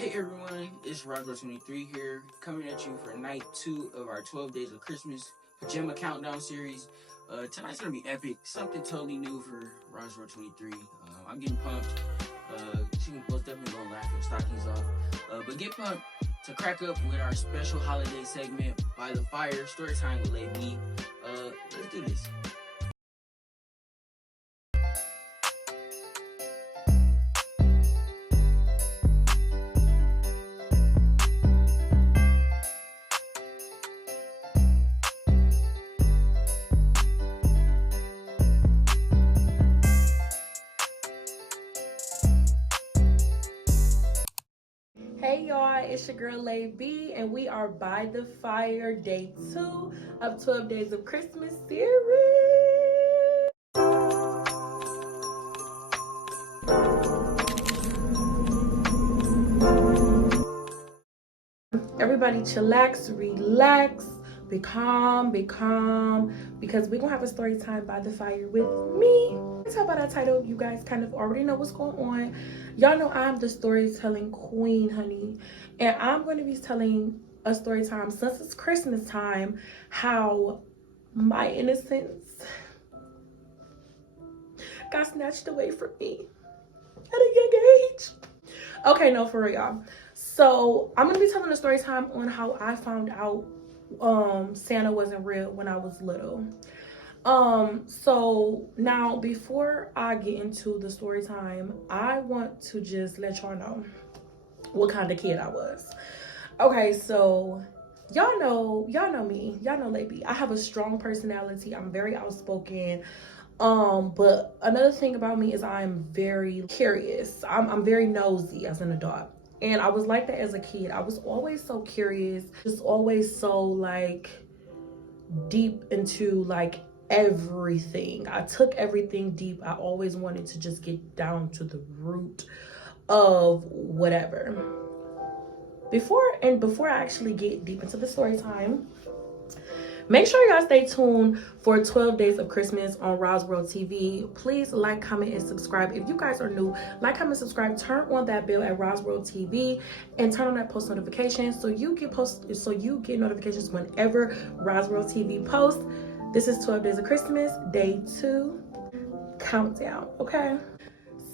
Hey everyone, it's Roger23 here, coming at you for night 2 of our 12 Days of Christmas Pajama Countdown series. Tonight's gonna be epic, something totally new for Roger23. I'm getting pumped. She can most definitely gonna laugh your stockings off. But get pumped to crack up with our special holiday segment, By the Fire, Story Time with LayB. Let's do this. Hey y'all, it's your girl LayB, and we are By the Fire, day 2 of 12 Days of Christmas series. Everybody chillax, relax, be calm, because we're gonna have a story time by the fire with me. Tell by that title, you guys kind of already know what's going on. Y'all know I'm the storytelling queen, honey, and I'm going to be telling a story time since it's Christmas time, how my innocence got snatched away from me at a young age. Okay, no, for real, y'all. So I'm gonna be telling a story time on how I found out Santa wasn't real when I was little. So now before I get into the story time, I want to just let y'all know what kind of kid I was. Okay, so y'all know me, y'all know LayB. I have a strong personality. I'm very outspoken. But another thing about me is I'm very curious. I'm very nosy as an adult. And I was like that as a kid. I was always so curious, just always so like deep into like everything. I took everything deep. I always wanted to just get down to the root of whatever. Before I actually get deep into the story time, make sure you guys stay tuned for 12 Days of Christmas on Roswell TV. Please like, comment, and subscribe. If you guys are new, like, comment, subscribe, turn on that bell at Roswell TV, and turn on that post notification so you get notifications whenever Roswell TV posts. This is 12 Days of Christmas, day 2, countdown, okay?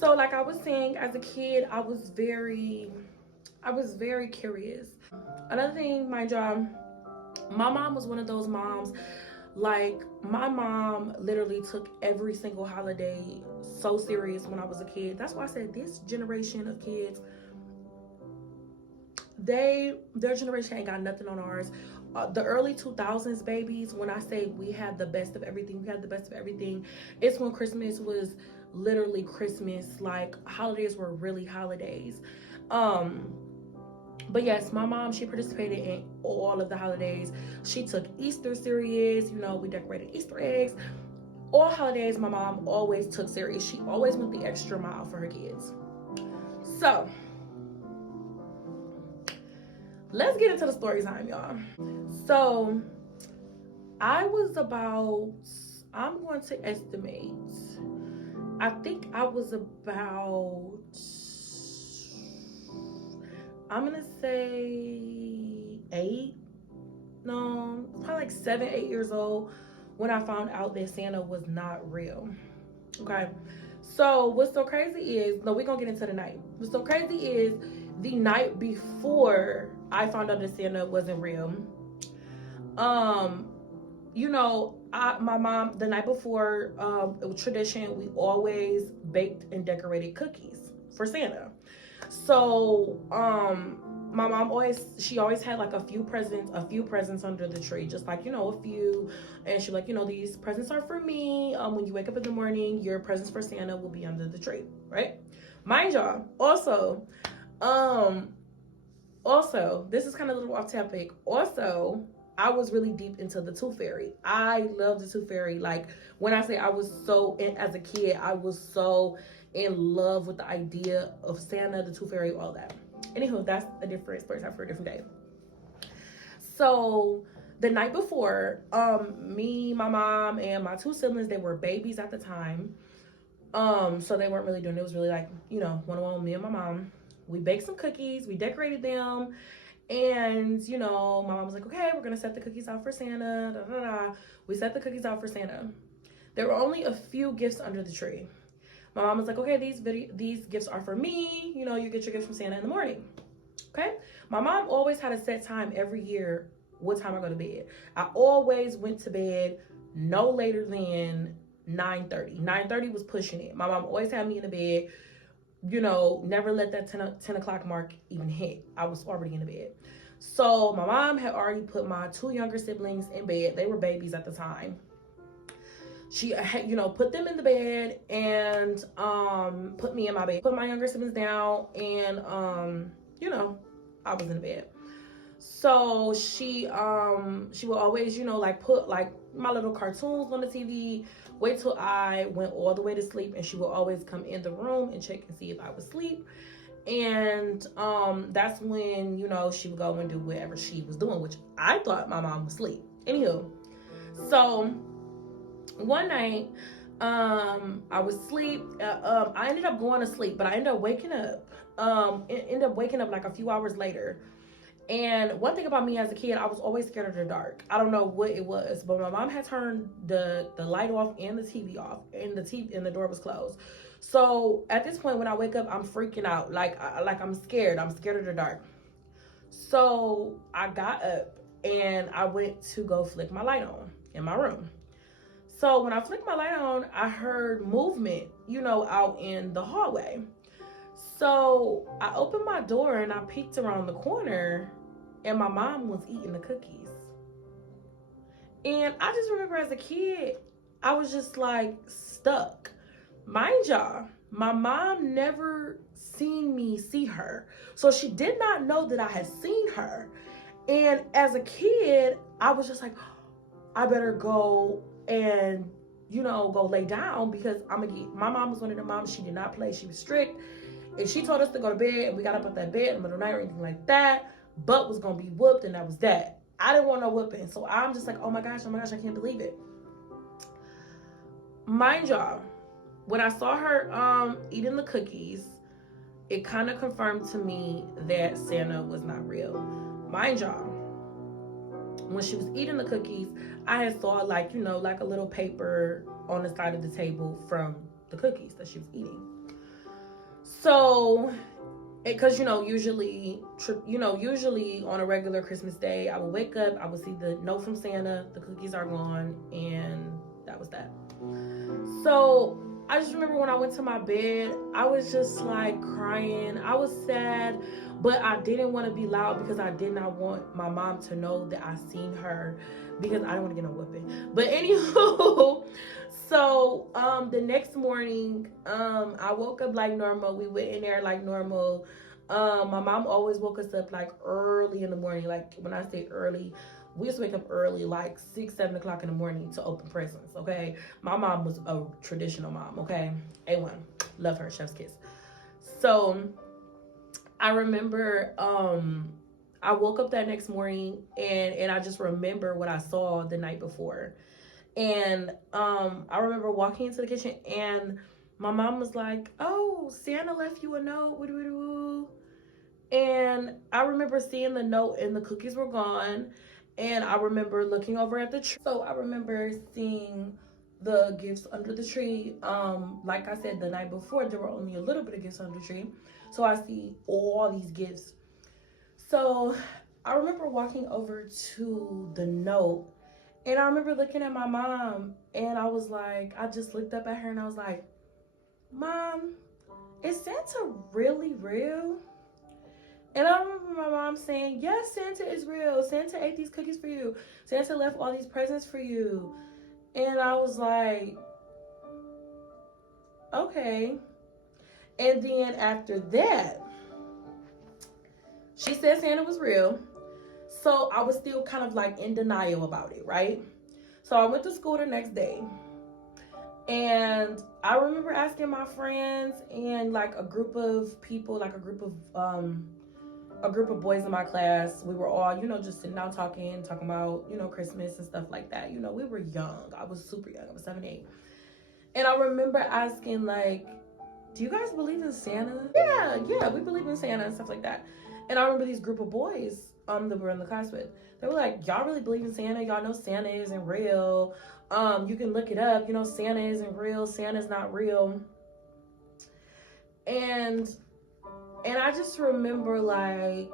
So like I was saying, as a kid, I was very curious. Another thing, my job, my mom was one of those moms, like my mom literally took every single holiday so serious when I was a kid. That's why I said this generation of kids, their generation ain't got nothing on ours. The early 2000s babies, when I say we had the best of everything, it's when Christmas was literally Christmas. Like holidays were really holidays. But yes, my mom, she participated in all of the holidays. She took Easter serious. You know, we decorated Easter eggs. All holidays, my mom always took serious. She always went the extra mile for her kids. So, let's get into the story time, y'all. So, I was about, I'm going to estimate, I think I was about, I'm gonna say 8, no, probably like 7, 8 years old when I found out that Santa was not real. Okay, so what's so crazy is, no, we're gonna get into the night. What's so crazy is the night before I found out that Santa wasn't real, you know, my mom, the night before, it was tradition, we always baked and decorated cookies for Santa. So my mom always had like a few presents under the tree, just like, you know, a few. And she like, you know, these presents are for me. When you wake up in the morning, your presents for Santa will be under the tree, right? Mind y'all, also, this is kind of a little off topic. Also, I was really deep into the Tooth Fairy. I love the Tooth Fairy. Like, when I say I was as a kid, I was so in love with the idea of Santa, the Tooth Fairy, all that. Anywho, that's a different story time for a different day. So the night before, me, my mom, and my 2 siblings, they were babies at the time. So they weren't really doing it. It was really like, you know, one-on-one with me and my mom. We baked some cookies, we decorated them, and you know, my mom was like, okay, we're gonna set the cookies out for Santa. Da, da, da. We set the cookies out for Santa. There were only a few gifts under the tree. My mom was like, okay, these gifts are for me. You know, you get your gifts from Santa in the morning. Okay. My mom always had a set time every year what time I go to bed. I always went to bed no later than 9:30. 9:30 was pushing it. My mom always had me in the bed. You know, never let that 10 o'clock mark even hit. I was already in the bed. So my mom had already put my two younger siblings in bed. They were babies at the time. She had, you know, put them in the bed and put me in my bed. Put my younger siblings down and you know, I was in the bed. So she would always, you know, like put like my little cartoons on the TV, wait till I went all the way to sleep, and she would always come in the room and check and see if I was asleep. And that's when, you know, she would go and do whatever she was doing, which I thought my mom was asleep. Anywho, so one night I was asleep. I ended up going to sleep, but I ended up waking up. Ended up waking up like a few hours later. And one thing about me as a kid, I was always scared of the dark. I don't know what it was, but my mom had turned the light off and the TV off, and the door was closed. So at this point, when I wake up, I'm freaking out. Like I'm scared. I'm scared of the dark. So I got up and I went to go flick my light on in my room. So when I flicked my light on, I heard movement, you know, out in the hallway. So I opened my door and I peeked around the corner, and my mom was eating the cookies. And I just remember as a kid, I was just like stuck. Mind y'all, my mom never seen me see her. So she did not know that I had seen her. And as a kid, I was just like, I better go and, you know, go lay down because my mom was one of the moms, she did not play. She was strict. If she told us to go to bed and we got up at that bed in the middle of the night or anything like that, butt was gonna be whooped, and that was that. I didn't want no whooping. So I'm just like, oh my gosh, I can't believe it. Mind y'all, when I saw her eating the cookies, it kind of confirmed to me that Santa was not real. Mind y'all, when she was eating the cookies, I had saw like, you know, like a little paper on the side of the table from the cookies that she was eating. So, because, you know, usually on a regular Christmas day, I would wake up, I would see the note from Santa, the cookies are gone, and that was that. So, I just remember when I went to my bed, I was just like crying. I was sad, but I didn't want to be loud because I did not want my mom to know that I seen her, because I didn't want to get no whooping. But anywho, so the next morning, I woke up like normal. We went in there like normal. My mom always woke us up like early in the morning. Like when I say early, we used to wake up early, like 6-7 o'clock in the morning to open presents. Okay, my mom was a traditional mom. Okay, A1, love her, chef's kiss. So I remember I woke up that next morning and I just remember what I saw the night before. And I remember walking into the kitchen and my mom was like, oh, Santa left you a note. And I remember seeing the note and the cookies were gone. And I remember looking over at the tree. So I remember seeing the gifts under the tree. Like I said, the night before, there were only a little bit of gifts under the tree. So I see all these gifts. So I remember walking over to the note, and I remember looking at my mom, and I was like, I just looked up at her and I was like, Mom, is Santa really real? And I remember my mom saying, yes, Santa is real. Santa ate these cookies for you. Santa left all these presents for you. And I was like, okay. And then after that, she said Santa was real. So I was still kind of like in denial about it, right? So I went to school the next day. And I remember asking my friends and like a group of people, like a group of boys in my class. We were all, you know, just sitting down talking about, you know, Christmas and stuff like that. You know, we were young. I was super young. I was 7, 8. And I remember asking, like, do you guys believe in Santa? Yeah, we believe in Santa and stuff like that. And I remember these group of boys that we're in the class with, they were like, y'all really believe in Santa? Y'all know Santa isn't real. You can look it up. You know, Santa isn't real. Santa's not real. And I just remember, like,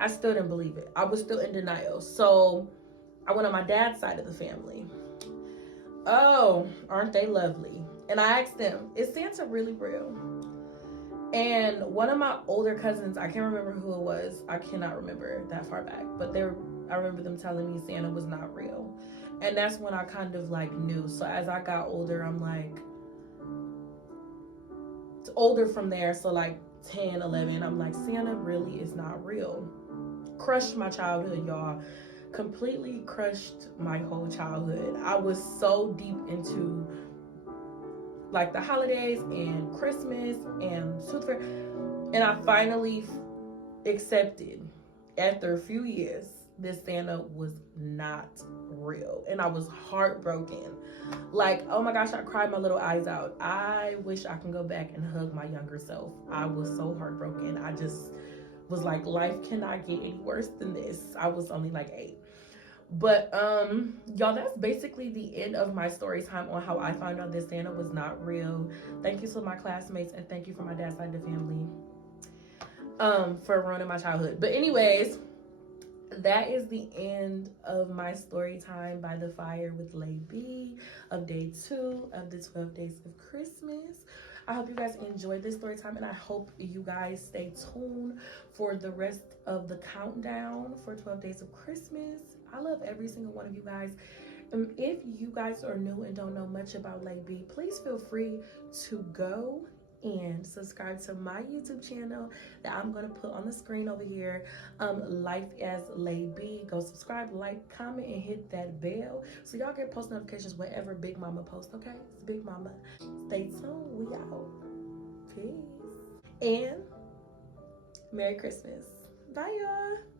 I still didn't believe it. I was still in denial. So I went on my dad's side of the family. Oh, aren't they lovely? And I asked them, is Santa really real? And one of my older cousins, I can't remember who it was. I cannot remember that far back. But I remember them telling me Santa was not real. And that's when I kind of like knew. So as I got older, I'm like, older from there. So like 10, 11, I'm like, Santa really is not real. Crushed my childhood, y'all. Completely crushed my whole childhood. I was so deep into like the holidays and Christmas and Tooth Fairy, and I finally accepted after a few years this Santa was not real, and I was heartbroken. Like, oh my gosh, I cried my little eyes out. I wish I can go back and hug my younger self. I was so heartbroken. I just was like, life cannot get any worse than this. I was only like 8. But y'all, that's basically the end of my story time on how I found out that Santa was not real. Thank you to my classmates, and thank you for my dad's side of the family for ruining my childhood. But anyways, that is the end of my story time by the fire with LayB of day 2 of the 12 days of Christmas. I hope you guys enjoyed this story time, and I hope you guys stay tuned for the rest of the countdown for 12 days of Christmas. I love every single one of you guys. If you guys are new and don't know much about LayB, please feel free to go and subscribe to my YouTube channel that I'm going to put on the screen over here. Life as LayB. Go subscribe, like, comment, and hit that bell so y'all get post notifications whenever Big Mama posts, okay? It's Big Mama. Stay tuned. We out. Peace. And Merry Christmas. Bye, y'all.